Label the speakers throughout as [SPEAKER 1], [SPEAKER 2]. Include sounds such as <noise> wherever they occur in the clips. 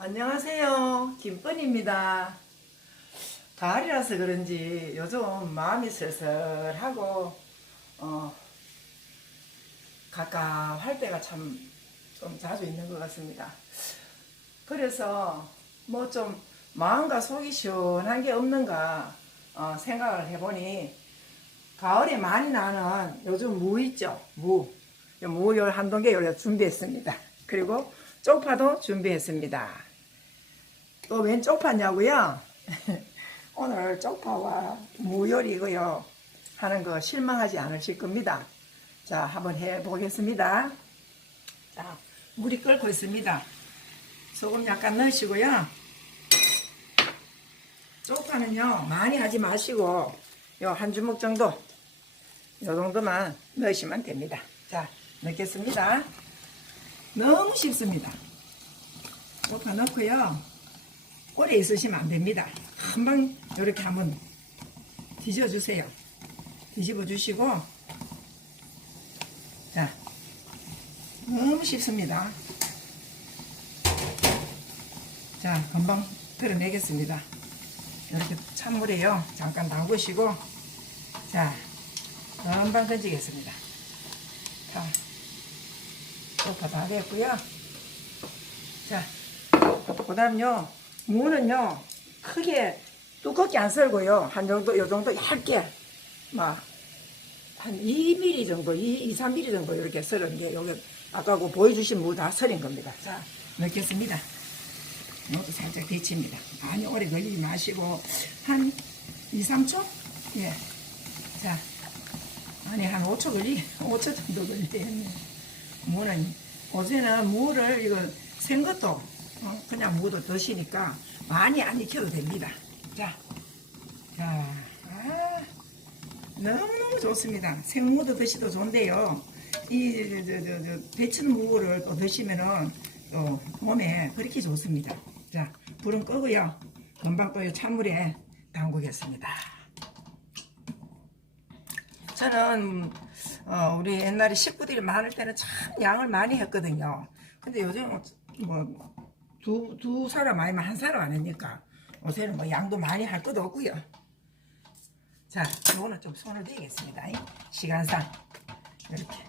[SPEAKER 1] 안녕하세요. 김뻔입니다. 가을이라서 그런지 요즘 마음이 슬슬하고 어, 가깝할 때가 참 좀 자주 있는 것 같습니다. 그래서 뭐 좀 마음과 속이 시원한 게 없는가 어, 생각을 해보니 가을에 많이 나는 요즘 무 있죠 무 무열 한 동개 요리 준비했습니다. 그리고 쪽파도 준비했습니다. 또웬 쪽파냐고요? <laughs> 오늘 쪽파와 무요리고요 하는 거 실망하지 않으실 겁니다. 자, 한번 해보겠습니다. 자, 물이 끓고 있습니다. 소금 약간 넣으시고요. 쪽파는요, 많이 하지 마시고, 요 한 주먹 정도, 요 정도만 넣으시면 됩니다. 자, 넣겠습니다. 너무 쉽습니다. 쪽파 넣고요. 오래 있으시면 안 됩니다. 한번 이렇게 한번 뒤져 주세요. 뒤집어 주시고 자 너무 쉽습니다. 자 금방 끓여내겠습니다. 이렇게 찬물에요. 잠깐 담그시고 자 금방 건지겠습니다. 자 소파 다 됐고요. 자 그 다음요 무는요 크게 두껍게 안 썰고요. 한 정도 요 정도 얇게 막 한 2mm 정도 2, 2 3mm 정도 이렇게 썰은 게 여기 아까 그 보여주신 무 다 썰인 겁니다. 자 넣겠습니다. 이것도 살짝 데칩니다. 많이 오래 걸리지 마시고 한 2, 3초? 예 자 아니 한 5초 걸리 5초 정도 걸리겠네. 무는 요새는 무를 이거 생 것도 어, 그냥 무도 드시니까 많이 안 익혀도 됩니다. 자, 자, 아, 너무너무 좋습니다. 생무도 드시도 좋은데요. 이, 저, 저, 저, 데친 무를 또 드시면은 또 몸에 그렇게 좋습니다. 자, 불은 끄고요. 금방 또이 찬물에 담그겠습니다. 저는 어, 우리 옛날에 식구들이 많을 때는 참 양을 많이 했거든요. 근데 요즘 뭐 두, 두 사람 아니면 한 사람 안 하니까 요새는 뭐 양도 많이 할 것도 없고요. 자, 요거는 좀 손을 대겠습니다. 이. 시간상 이렇게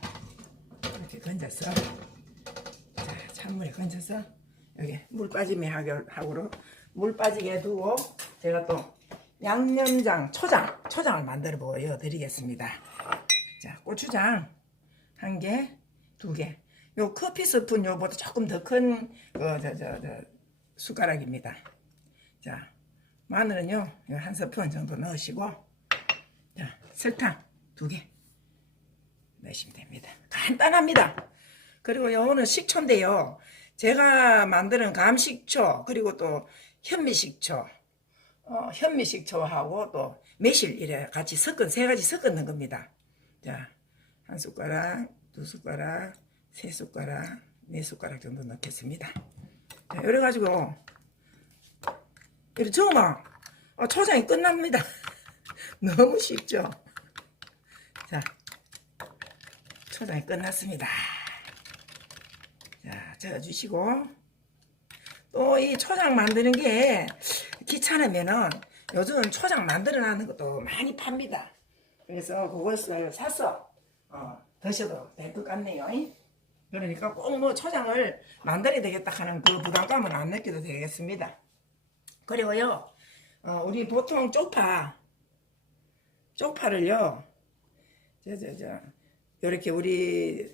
[SPEAKER 1] 이렇게 건져서 자, 찬물에 건져서 여기 물 빠짐에 하고로 물 빠지게 두고 제가 또 양념장, 초장, 초장을 만들어 보여 드리겠습니다. 자, 고추장 한 개, 두 개. 요 커피 스푼 요보다 조금 더큰 어, 저, 저, 저, 숟가락입니다. 자, 마늘은요, 한 스푼 정도 넣으시고, 자, 설탕 두 개 넣으시면 됩니다. 간단합니다. 그리고 요거는 식초인데요. 제가 만드는 감식초, 그리고 또 현미식초, 어, 현미식초하고 또 매실 이래 같이 섞은 세 가지 섞은 겁니다. 자, 한 숟가락, 두 숟가락, 세 숟가락, 네 숟가락 정도 넣겠습니다. 자, 이래가지고 이렇게 저으면 어, 초장이 끝납니다. <laughs> 너무 쉽죠? 자, 초장이 끝났습니다. 자, 저어주시고 또 이 초장 만드는 게 귀찮으면은 요즘 초장 만들어 놨는 것도 많이 팝니다. 그래서 그것을 사서 어, 드셔도 될 것 같네요. 그러니까 꼭 뭐 초장을 만들어야 되겠다 하는 그 부담감은 안 느껴도 되겠습니다. 그리고요, 어, 우리 보통 쪽파, 쪽파를요, 저, 저, 저, 이렇게 우리,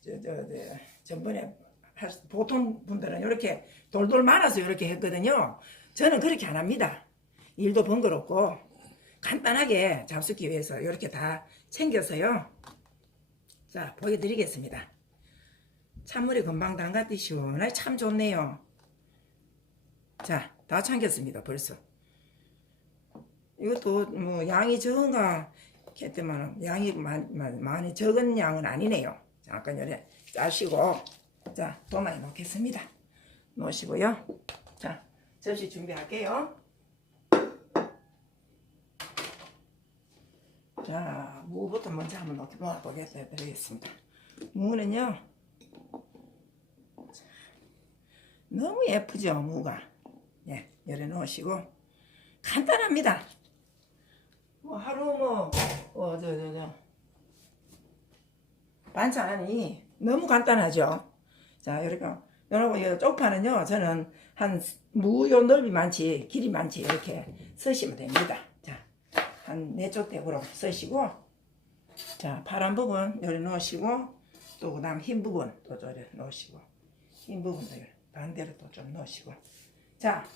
[SPEAKER 1] 저, 저, 저, 전번에, 보통 분들은 이렇게 돌돌 말아서 이렇게 했거든요. 저는 그렇게 안 합니다. 일도 번거롭고, 간단하게 잡수기 위해서 이렇게 다 챙겨서요. 자, 보여드리겠습니다. 찬물에 금방 담갔듯이 시원하게 참 좋네요. 자, 다 참겼습니다, 벌써. 이것도 뭐 양이 적은가 했더만 양이 많이, 많이 적은 양은 아니네요. 잠깐 요래 짜시고 자 도마에 놓겠습니다. 놓으시고요. 자 접시 준비할게요. 자 무부터 먼저 한번 놓- 놓아보겠습니다. 무는요 너무 예쁘죠 무가. 예, 열어 놓으시고 간단합니다. 뭐 하루 뭐어저 저 저 반찬이 너무 간단하죠. 자 이렇게 여러분 이 쪽파는요 저는 한 무요 넓이 많지 길이 많지 이렇게 쓰시면 됩니다. 자한 네쪽 대구로 쓰시고 자 파란 부분 여기 넣으시고 또 그 다음 흰 부분 또 저기 넣으시고 흰 부분도 여기 반대로 또 좀 넣으시고 자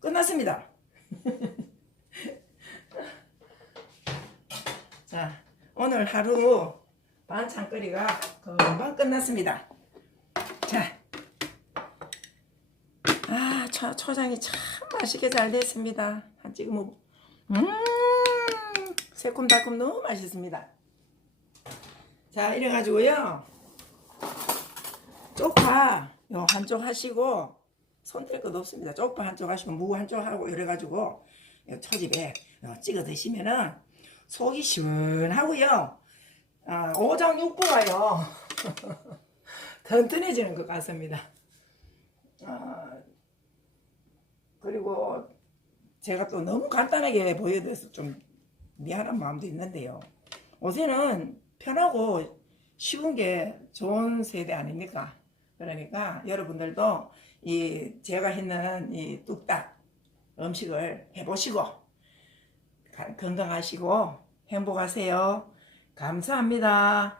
[SPEAKER 1] 끝났습니다. <laughs> 자 오늘 하루 반찬거리가 금방 끝났습니다. 자, 아 초, 초장이 참 맛있게 잘 됐습니다. 한 지금 뭐, 음 새콤달콤 너무 맛있습니다. 자 이래 가지고요 쪽파 요 한쪽 하시고 손댈 것 없습니다. 쪽파 한쪽 하시고 무 한쪽 하고 이래가지고 요 초집에 요 찍어 드시면은 속이 시원하고요. 아, 오장육부가요 <laughs> 튼튼해지는 것 같습니다. 아, 그리고 제가 또 너무 간단하게 보여드려서 좀 미안한 마음도 있는데요. 요새는 편하고 쉬운 게 좋은 세대 아닙니까? 그러니까 여러분들도 이 제가 했는 이 뚝딱 음식을 해보시고 가- 건강하시고 행복하세요. 감사합니다.